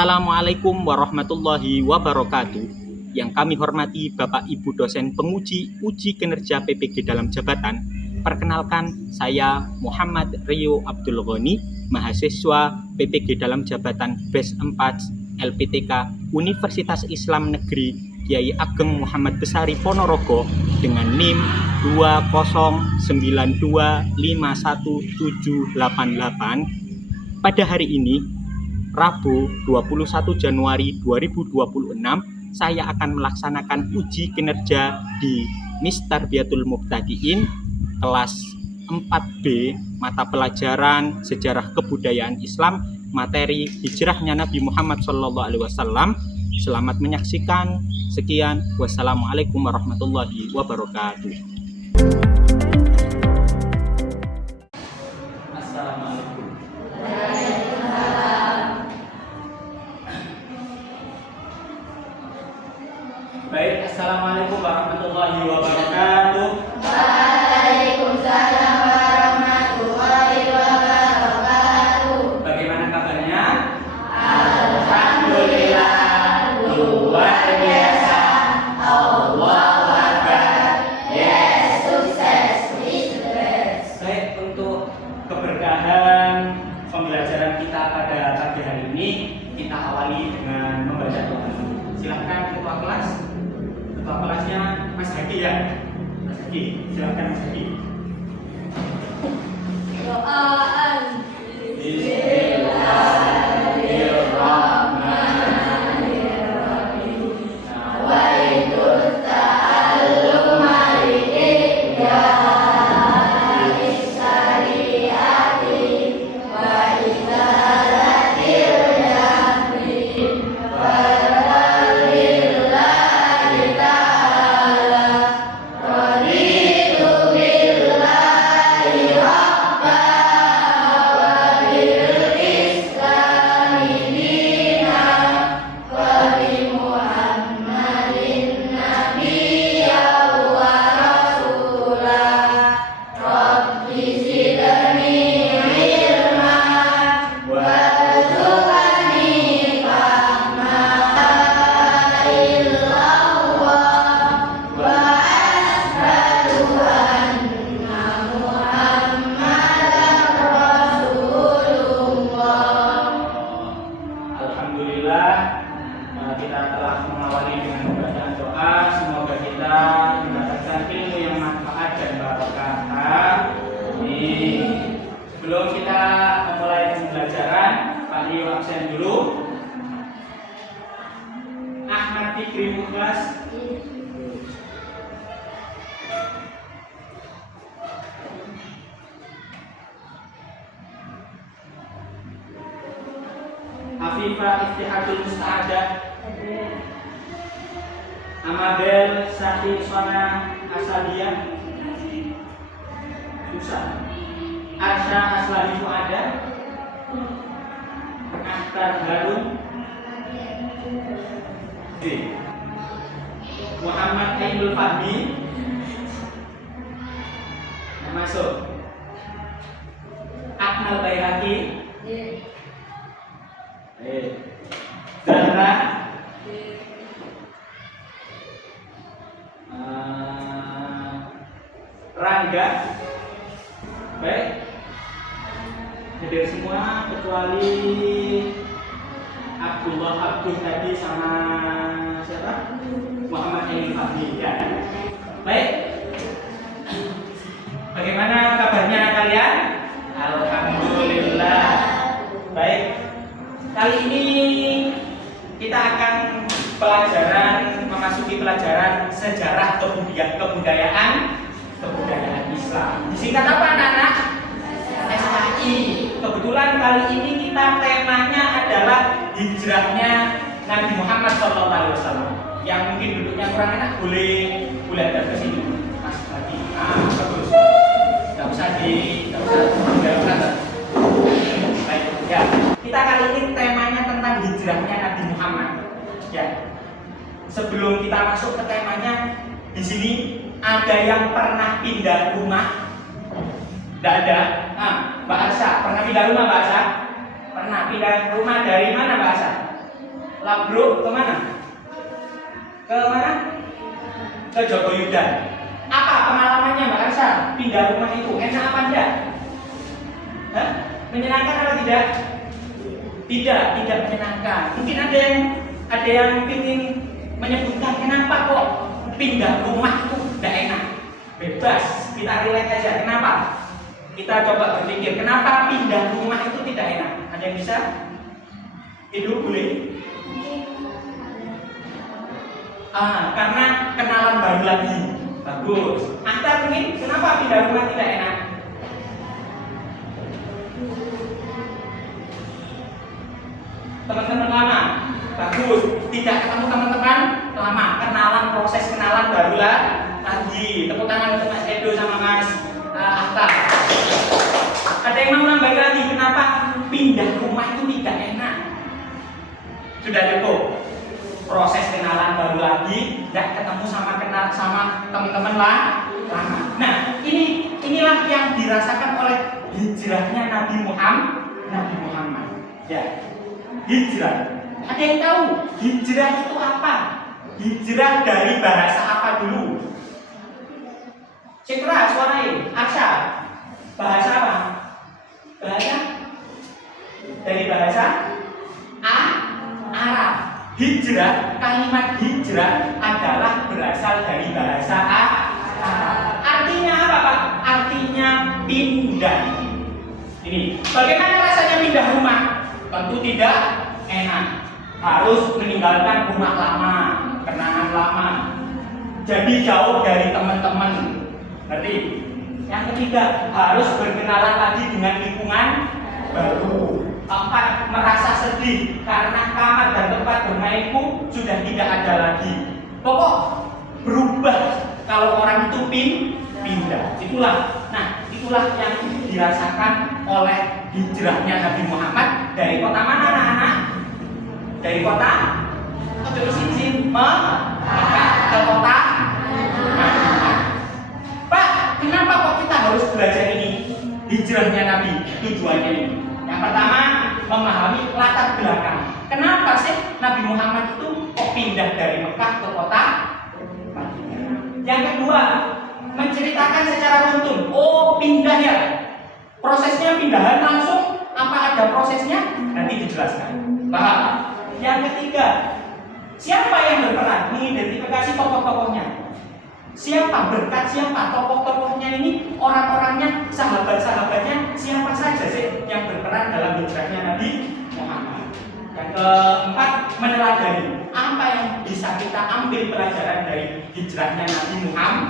Assalamualaikum warahmatullahi wabarakatuh. Yang kami hormati Bapak Ibu dosen penguji uji kinerja PPG dalam jabatan. Perkenalkan, saya Muhammad Rio Abdul Ghani, mahasiswa PPG dalam jabatan BES 4 LPTK Universitas Islam Negeri Kiai Ageng Muhammad Besari Ponorogo dengan NIM 209251788. Pada hari ini, Rabu 21 Januari 2026, saya akan melaksanakan uji kinerja di Mistarbiyatul Mubtadiin kelas 4B mata pelajaran Sejarah Kebudayaan Islam materi Hijrahnya Nabi Muhammad SAW. Selamat menyaksikan. Sekian, wassalamualaikum warahmatullahi wabarakatuh. Assalamualaikum. Baik, assalamualaikum warahmatullahi wabarakatuh. Waalaikumsalam warahmatullahi wabarakatuh. Bagaimana kabarnya? Alhamdulillah, luar biasa. Allahu Akbar. Yes, sukses, Mistress. Baik, untuk keberkahan pembelajaran kita pada pagi hari ini, kita awali dengan membaca doa. Silakan ketua kelas. Ketua kelasnya Mas Haki ya. Mas Haki, silakan Mas Haki. Doaan. Bismillahirrahmanirrahim. Nawaitu ta'allum al-iqyah syariati wa izalatil jahli wa lillahi ta'ala raditu billahi rabba wa bil islami dina wa bi muhammadin nabiyya wa rasula rabbi zidni ilma wa rzuqni fahma illallah wa ashhadu anna muhammadan rasulullah. Alhamdulillah, kita telah mengawali dengan bacaan doa. Semoga kita mendapatkan ilmu yang manfaat dan barokah. Amin. Sebelum kita memulai pembelajaran, Pak Rio absen dulu. Ahmad Fikri Muklas. Afifah Istihatul Musta'adah. Amabel Sati Sona Asadiyah. Susah. Arsha Aslami Fuada. Akhtar Harun. Muhammad Ainul Fahmi. Masuk. Akmal Bayraki. Zahra. Rangga. Baik. Hadir semua kecuali Abdullah Abdul tadi sama siapa? Muhammad Ainul Fahmi ya. Baik. Bagaimana kabarnya kalian? Alhamdulillah. Baik. Kali ini kita akan memasuki pelajaran sejarah kebudayaan Islam. Disingkat apa anak-anak? SKI. Kebetulan kali ini kita temanya adalah hijrahnya Nabi Muhammad SAW. Yang mungkin duduknya kurang enak boleh ada ke sini. Mas lagi. Bagus. Tidak usah baik ya. Kita kali ini temanya tentang hijrahnya Nabi Muhammad. Ya. Sebelum kita masuk ke temanya, di sini ada yang pernah pindah rumah? Tidak ada. Mbak Arsa, pernah pindah rumah Mbak Arsa? Pernah pindah rumah dari mana Mbak Arsa? Labro kemana? Ke mana? Ke Jogoyudan. Apa pengalamannya Mbak Arsa? Pindah rumah itu enak apa enggak? Hah? Menyenangkan atau tidak? Tidak menyenangkan. Mungkin ada yang ingin menyebutkan kenapa kok pindah rumah itu tidak enak. Bebas, kita relax aja. Kenapa? Kita coba berpikir, kenapa pindah rumah itu tidak enak? Ada yang bisa? Itu boleh. Karena kenalan baru lagi. Bagus. Anda mungkin kenapa pindah rumah tidak enak? Teman-teman lama. Bagus. Tidak ketemu teman-teman lama. Proses kenalan baru lagi. Tepuk tangan untuk Mas Edo sama Mas Atta. Ada yang mau nambah lagi? Kenapa pindah rumah itu tidak enak? Sudah cukup. Proses kenalan baru lagi, nggak ketemu sama teman-teman lama. Nah, inilah yang dirasakan oleh hijrahnya Nabi Muhammad. Ya, hijrah. Ada yang tahu hijrah itu apa? Hijrah dari bahasa apa dulu? Citra, suarain, Asya. Bahasa apa? Bahasa dari bahasa Arab. Hijrah, kalimat hijrah adalah berasal dari bahasa Arab. Artinya apa, Pak? Artinya pindah. Ini, bagaimana rasanya pindah rumah? Tentu tidak enak. Harus meninggalkan rumah lama, kenangan lama. Jadi jauh dari teman-teman. Berarti yang ketiga, harus berkenalan lagi dengan lingkungan baru. Keempat, merasa sedih karena kamar dan tempat bermainku sudah tidak ada lagi. Pokok berubah kalau orang itu pindah. Itulah yang dirasakan oleh hijrahnya Nabi Muhammad dari kota mana anak-anak? Dari kota Mekah ke kota Madinah. Pak, kenapa kok kita harus belajar ini? Hijrahnya Nabi, tujuannya ini. Yang pertama, memahami latar belakang. Kenapa sih Nabi Muhammad itu kok pindah dari Mekah ke kota Madinah? Yang kedua, menceritakan secara runtun. Oh, pindah ya. Prosesnya pindahan langsung apa ada prosesnya? Nanti dijelaskan. Paham? Yang ketiga, siapa yang berperan mengidentifikasi tokoh-tokohnya? Siapa berkat siapa tokoh-tokohnya ini, orang-orangnya, sahabat-sahabatnya, siapa saja sih yang berperan dalam hijrahnya Nabi Muhammad. Yang keempat, meneladani apa yang bisa kita ambil pelajaran dari hijrahnya Nabi Muhammad.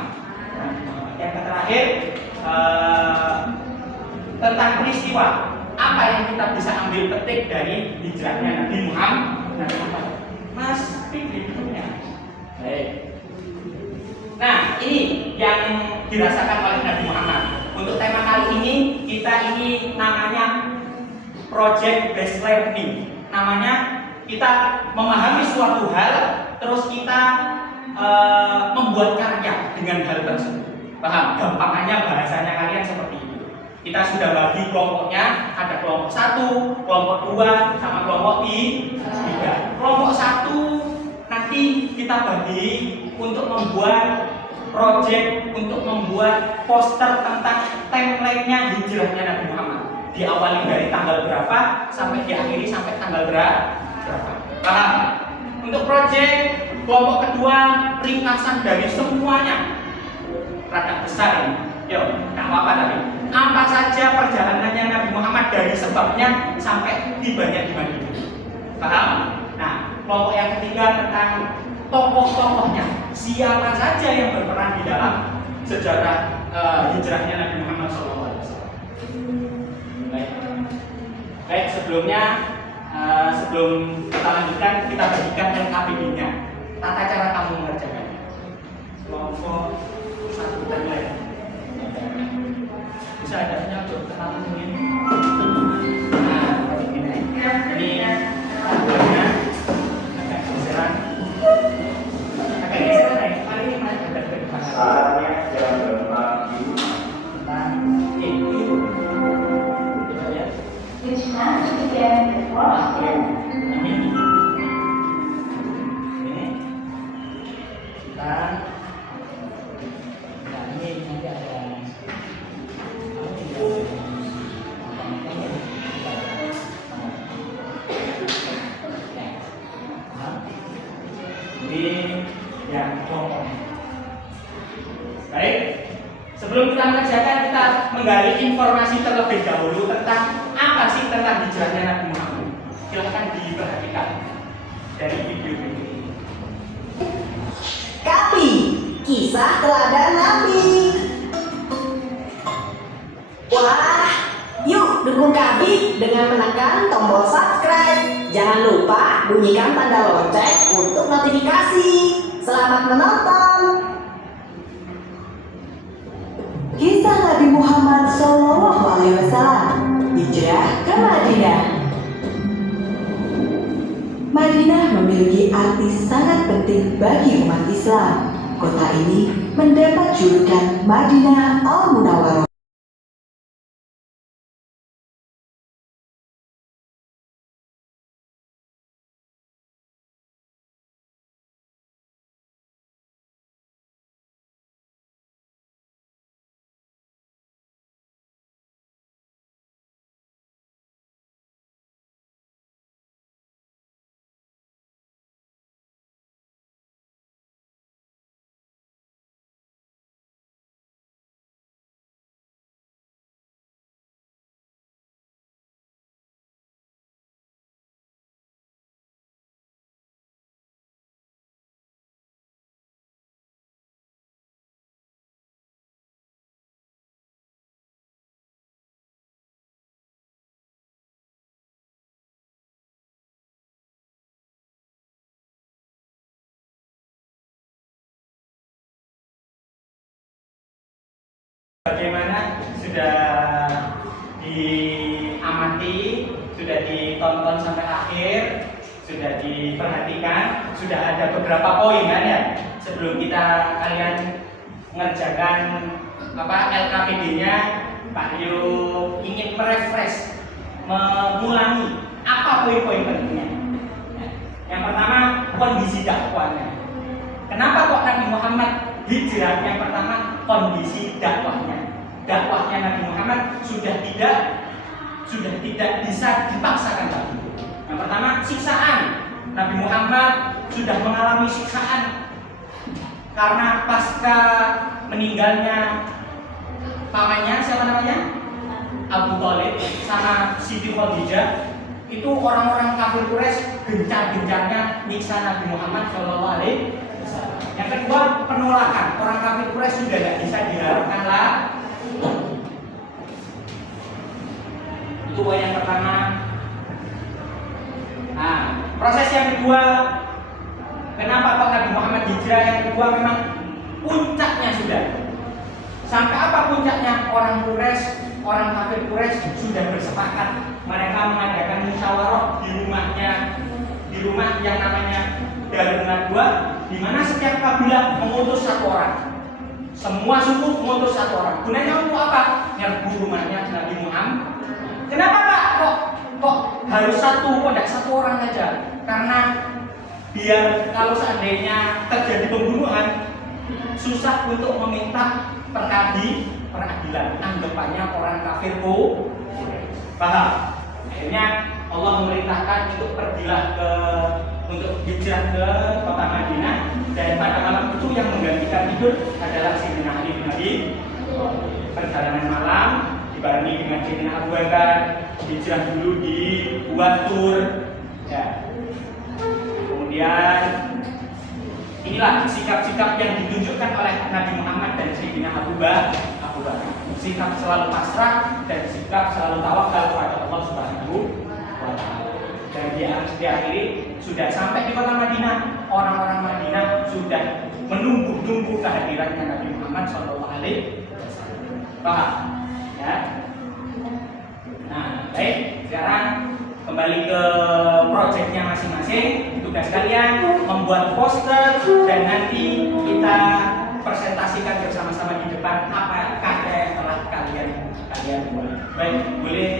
Yang terakhir, tentang peristiwa apa yang kita bisa ambil petik dari hijrahnya Nabi Muhammad. Mas Fikri punya. Baik. Nah, ini yang dirasakan oleh Nabi Muhammad. Untuk tema kali ini, kita ini namanya Project Based Learning. Namanya kita memahami suatu hal, terus kita membuat karya dengan hal tersebut. Paham? Gampangannya bahasanya kalian seperti ini. Kita sudah bagi kelompoknya, ada kelompok 1, kelompok 2, sama kelompok 3. Kelompok 1 nanti kita bagi untuk membuat project, untuk membuat poster tentang template-nya hijrahnya Nabi Muhammad. Diawali dari tanggal berapa sampai diakhiri sampai tanggal berapa. Paham? Untuk project kelompok kedua, ringkasan dari semuanya. Rada besar ini. Yuk, nggak apa-apa tapi. Apa saja perjalanannya Nabi Muhammad dari sebabnya sampai tibanya di Madinah. Paham? Nah, kelompok yang ketiga tentang tokoh-tokohnya, siapa saja yang berperan di dalam sejarah hijrahnya Nabi Muhammad SAW. Baik, sebelum kita lanjutkan, kita bagikan LKPD-nya. Tata cara kamu mengerjakannya. Kelompok 1 dan lain. Bisa adanya untuk kenalan ini. Nah, ini tanggalnya agak geseran. Saatnya jam berbagi. Which has to begin before Nah, ini nanti ada ini yang kelompok. Baik, sebelum kita mengerjakan, kita menggali informasi terlebih dahulu tentang apa sih tentang hijrahnya Nabi Muhammad. Silakan diperhatikan dari video ini. Kami, kisah teladan Nabi. Wah, yuk dukung kami dengan menekan tombol subscribe. Jangan lupa bunyikan tanda lonceng untuk notifikasi. Selamat menonton. Kisah Nabi Muhammad SAW hijrah ke Madinah. Madinah memiliki arti sangat penting bagi umat Islam. Kota ini mendapat julukan Madinah Al-Munawwarah. Bagaimana sudah diamati, sudah ditonton sampai akhir, sudah diperhatikan, sudah ada beberapa poin kan ya. Sebelum kalian mengerjakan LKPD-nya, Pak Rio ingin merefresh, mengulangi apa poin-poin pentingnya. Yang pertama, kondisi dakwahnya. Kenapa kok Nabi Muhammad hijrah? Yang pertama, kondisi dakwahnya. Dakwahnya Nabi Muhammad sudah tidak bisa dipaksakan lagi. Yang pertama, siksaan. Nabi Muhammad sudah mengalami siksaan karena pasca meninggalnya pamannya, siapa namanya? Abu Thalib sama Siti Khadijah. Itu orang-orang kafir Quraisy gencar-gencarnya nyiksa Nabi Muhammad SAW. Yang kedua, penolakan. Orang kafir Quraisy sudah tidak bisa diharapkan lah. Itu poin yang pertama. Nah, proses yang kedua, kenapa kok Nabi Muhammad hijrah? Yang kedua memang puncaknya sudah. Sampai apa puncaknya? Orang Quraisy, orang kafir Quraisy sudah bersepakat. Mereka mengadakan musyawarah di rumah yang namanya Darun Nadwa, di mana setiap kabilah mengutus satu orang. Semua suku mengutus satu orang. Gunanya untuk apa? Nyerbu rumahnya Nabi Muhammad. Kenapa Pak? Kok harus satu? Kok tidak satu orang saja? Karena biar kalau seandainya terjadi pembunuhan, susah untuk meminta peradilan. Anggapannya orang kafir paham? Akhirnya Allah memerintahkan untuk untuk hijrah ke kota Madinah, dan pada malam itu yang menggantikan tidur adalah Sayyidina Ali bin Abi Thalib. Perjalanan malam dibarengi dengan Sayyidina Abu Bakar, hijrah dulu di Gua Tur. Ya. Kemudian inilah sikap-sikap yang ditunjukkan oleh Nabi Muhammad dan Sayyidina Abu Bakar. Sikap selalu pasrah dan sikap selalu tawakal kepada Allah Subhanahu wa Ta'ala. Dan diakhiri sudah sampai di kota Madinah. Orang-orang Madinah sudah menunggu kehadirannya Nabi Muhammad SAW. Paham? Ya. Nah, baik. Sekarang kembali ke proyeknya masing-masing. Tugas kalian membuat poster dan nanti kita presentasikan bersama-sama di depan apa karya yang telah kalian buat. Baik, boleh.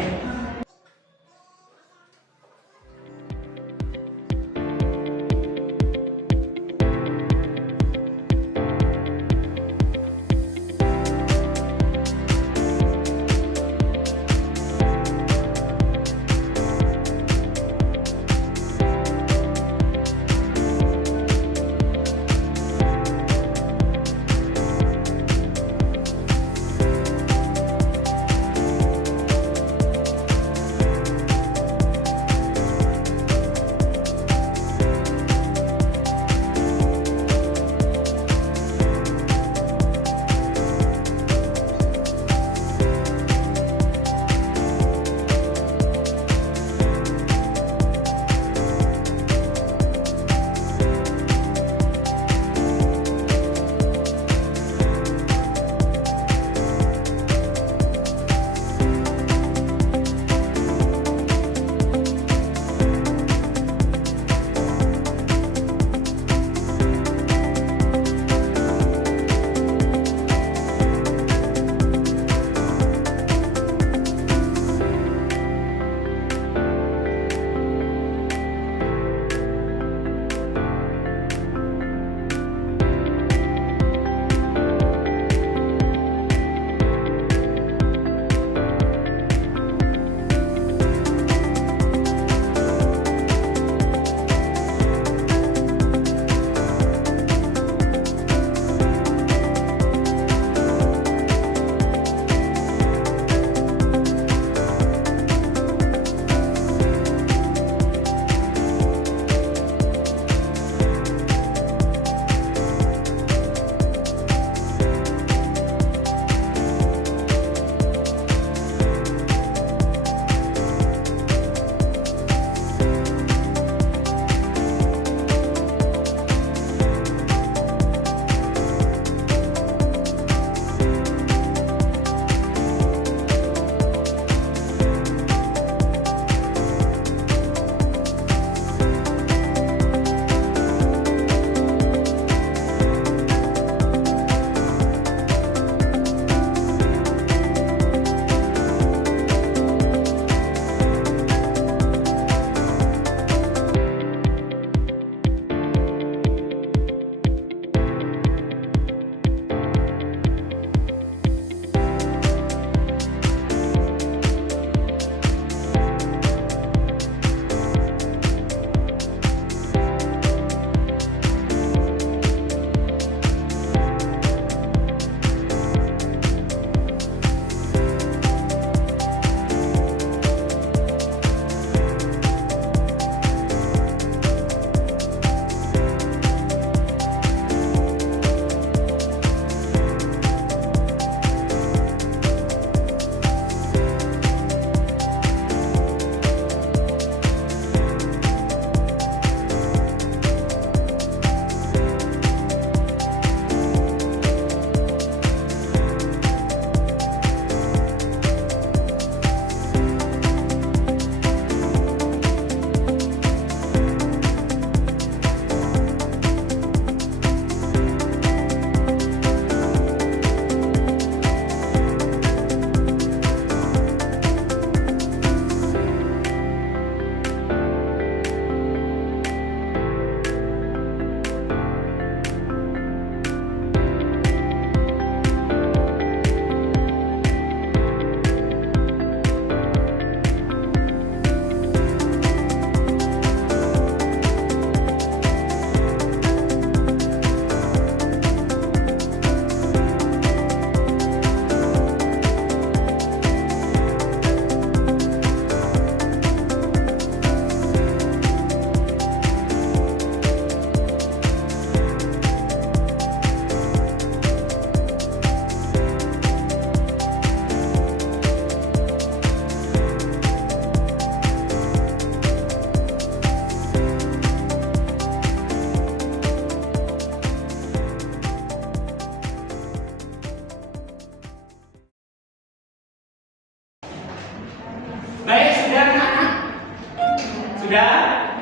Sudah?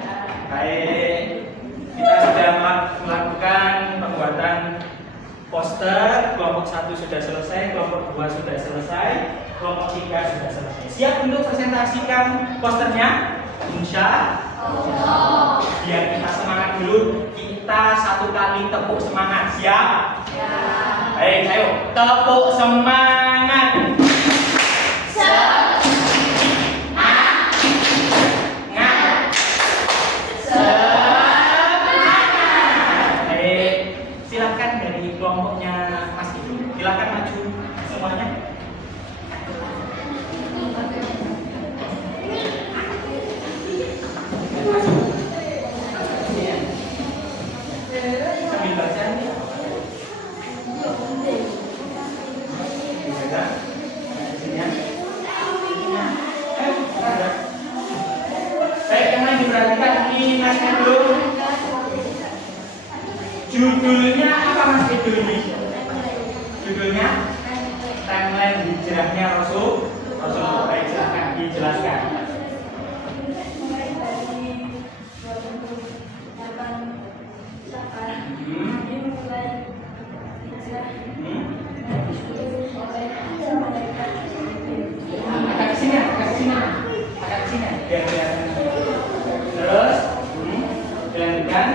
Baik. Kita sudah melakukan pembuatan poster. Kelompok 1 sudah selesai, kelompok 2 sudah selesai, kelompok 3 sudah selesai. Siap untuk presentasikan posternya? Insya Allah. Biar kita semangat dulu. Kita satu kali tepuk semangat. Siap? Baik, ayo tepuk semangat. Baik, silakan dari kelompoknya Mas Ibu. Silakan maju semuanya. Sambil baca nih. Baik, yang lain diperhatikan ini Mas Edo. Judulnya apa Mas Edo ini? Judulnya timeline hijrahnya Rasul. Baik, silakan dijelaskan. Agak kesini, biar kelihatan. Terus, dilanjutkan.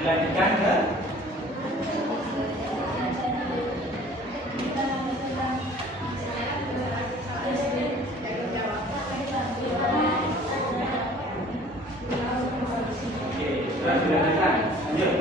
Dilanjutkan ke. Oke, terus dilanjutkan. Lanjut.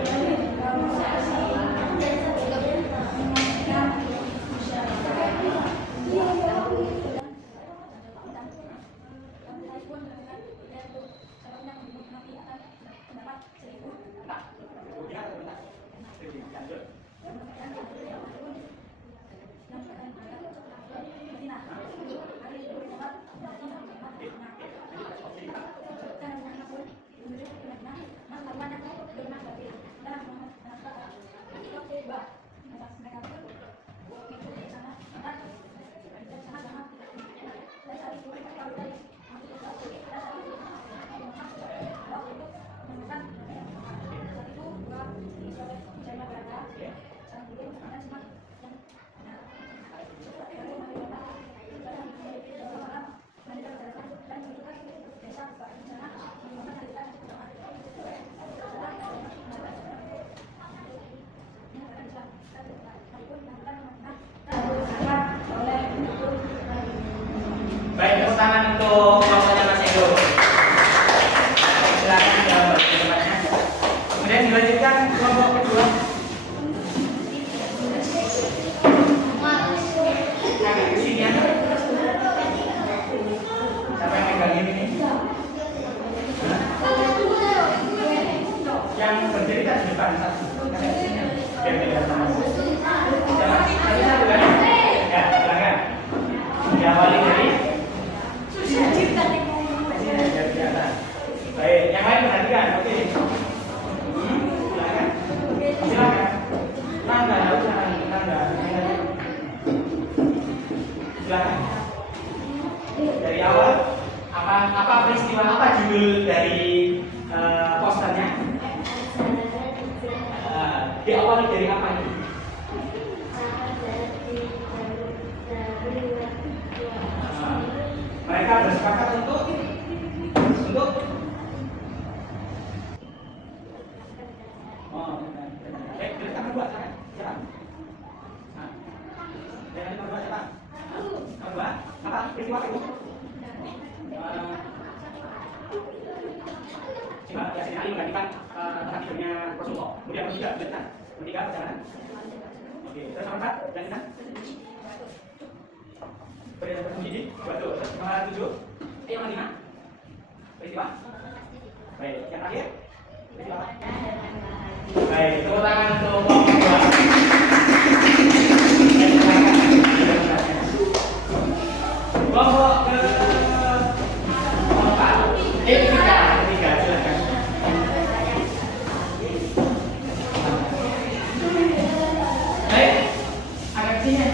Baik, tepuk tangan untuk kelompoknya Mas Edo. Silakan jawab di tempatnya. Kemudian dilanjutkan kelompok kedua. Agak kesini ya. Siapa yang megang ini? Yang berdiri di depan satu. Biar kelihatan. Siapa? Satu kan? Ya, silakan. Diawali dari. Baik, yang lain perhatikan, oke. Silakan. Silakan. Tangga, tangga. Silakan. Dari awal, apa peristiwa, apa judul dari posternya? Diawali dari apa ini? Mereka bersepakat untuk kita berdua siapa? Jangan berdua siapa? Berdua? Apa? Peristiwa itu? Coba ya sini Ali menggantikan takdirnya Rasulullah. Kemudian bertiga berjalan. Bertiga perjalanan. Oke, terus nomor 4 dan 6. Peristiwa tersembunyi. Betul. Nomor 7. Yang 5. Peristiwa. Baik, yang terakhir. Peristiwa apa? Baik, tepuk tangan untuk kelompok 2. Kelompok ke-4. Ketiga, silakan. Baik, agak sini.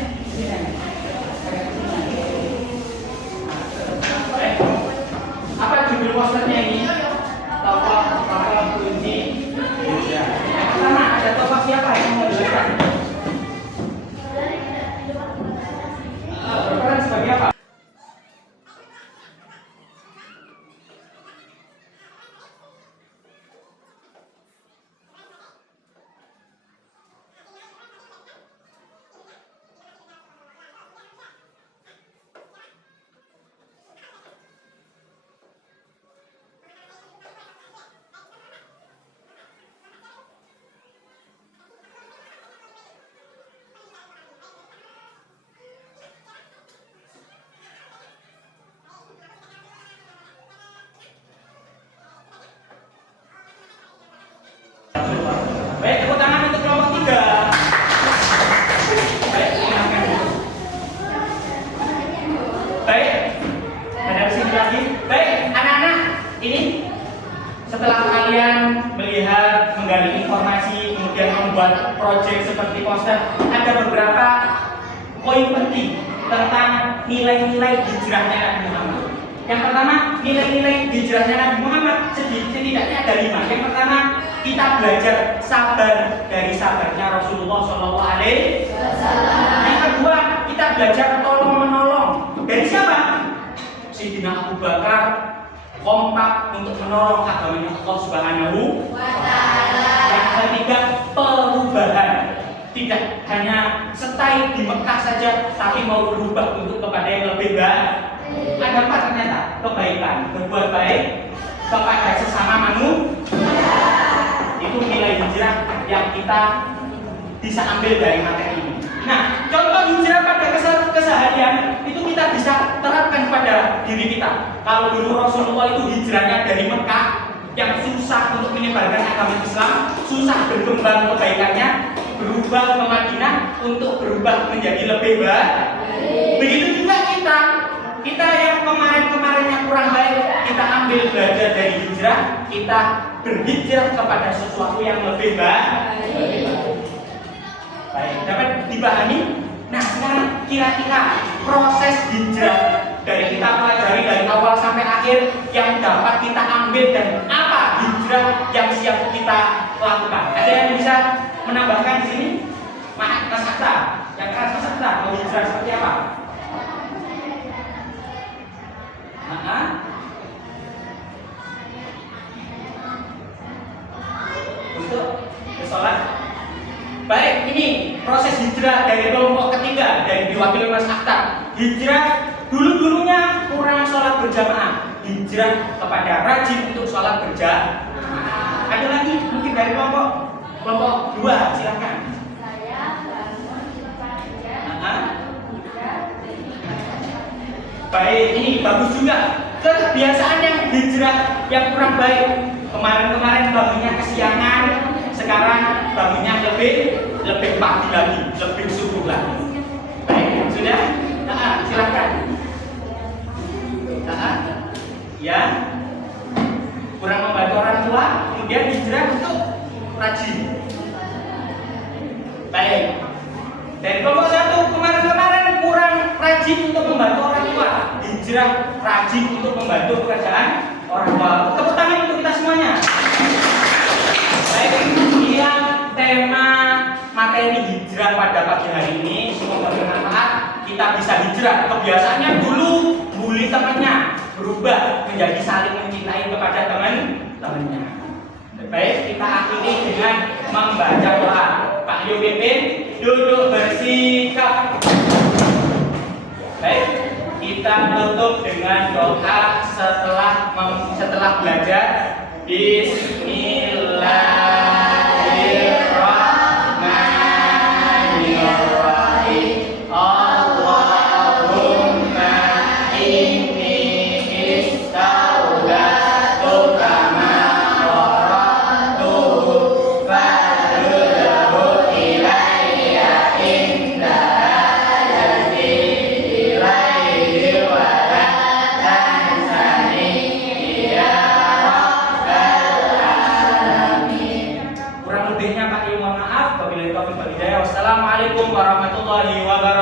setelah kalian melihat, menggali informasi, kemudian membuat proyek seperti poster, ada beberapa poin penting tentang nilai-nilai hijrahnya Nabi Muhammad. Yang pertama, nilai-nilai hijrahnya Nabi Muhammad setidaknya ada 5. Yang pertama, kita belajar sabar dari sabarnya Rasulullah SAW. Yang kedua, kita belajar tolong menolong dari siapa? Sayyidina Abu Bakar kompak untuk menolong agamanya Allah Subhanahu wa Ta'ala. Yang ketiga, perubahan. Tidak hanya stay di Mekah saja, tapi mau berubah untuk kepada yang lebih baik. Ada apa ternyata? Kebaikan, berbuat baik kepada sesama manusia. Itu nilai hijrah yang kita bisa ambil dari materi ini. Nah, contoh hijrah pada keseharian itu kita bisa terapkan pada diri kita. Kalau dulu Rasulullah itu hijrahnya dari Mekah yang susah untuk menyebarkan agama Islam, susah berkembang kebaikannya, berubah ke Madinah untuk berubah menjadi lebih baik. Begitu juga kita yang kemarin-kemarinnya kurang baik, kita ambil belajar dari hijrah, kita berhijrah kepada sesuatu yang lebih baik. Baik, dapat dipahami? Nah, sekarang kira-kira proses hijrah dari kita pelajari dari awal sampai akhir yang dapat kita ambil dan apa hijrah yang siap kita lakukan. Ada yang bisa menambahkan di sini? Mas Akta, yang keras Mas Akta, mau hijrah seperti apa? Untuk bersolat. Baik, ini proses hijrah dari kelompok ketiga dari diwakili Mas Akta. Hijrah dulunya kurang sholat berjamaah, hijrah kepada rajin untuk sholat berjamaah. Ada lagi mungkin dari kelompok 2, silakan. Saya bangun sepanjang Baik, ini bagus juga. Kebiasaan yang hijrah yang kurang baik. Kemarin bangunnya kesiangan, sekarang bangunnya lebih pagi lagi, lebih subuh lagi. Baik, sudah? Silakan. Ya, kurang membantu orang tua, kemudian hijrah untuk rajin. Baik. Dari kelompok 1 kemarin kurang rajin untuk membantu orang tua, hijrah rajin untuk membantu pekerjaan orang tua. Tepuk tangan untuk kita semuanya. Baik, kemudian tema materi hijrah pada pagi hari ini semoga bermanfaat. Kita bisa hijrah. Kebiasaannya dulu bully temannya, berubah menjadi saling mencintai kepada teman-temannya. Baik, kita akhiri dengan membaca doa. Pak Yo pimpin, duduk bersikap. Baik, kita tutup dengan doa setelah belajar. Bismillahirrahmanirrahim. Allahumma inni istaudatuka ma qara'tuhu farudhu ilayya inda hajati ilaihi wa la tansani ya rabbal alamin. Kurang lebihnya Pak Ibu mohon maaf. Wabillahi taufiq wal hidayah. Wassalamualaikum warahmatullahi wabarakatuh.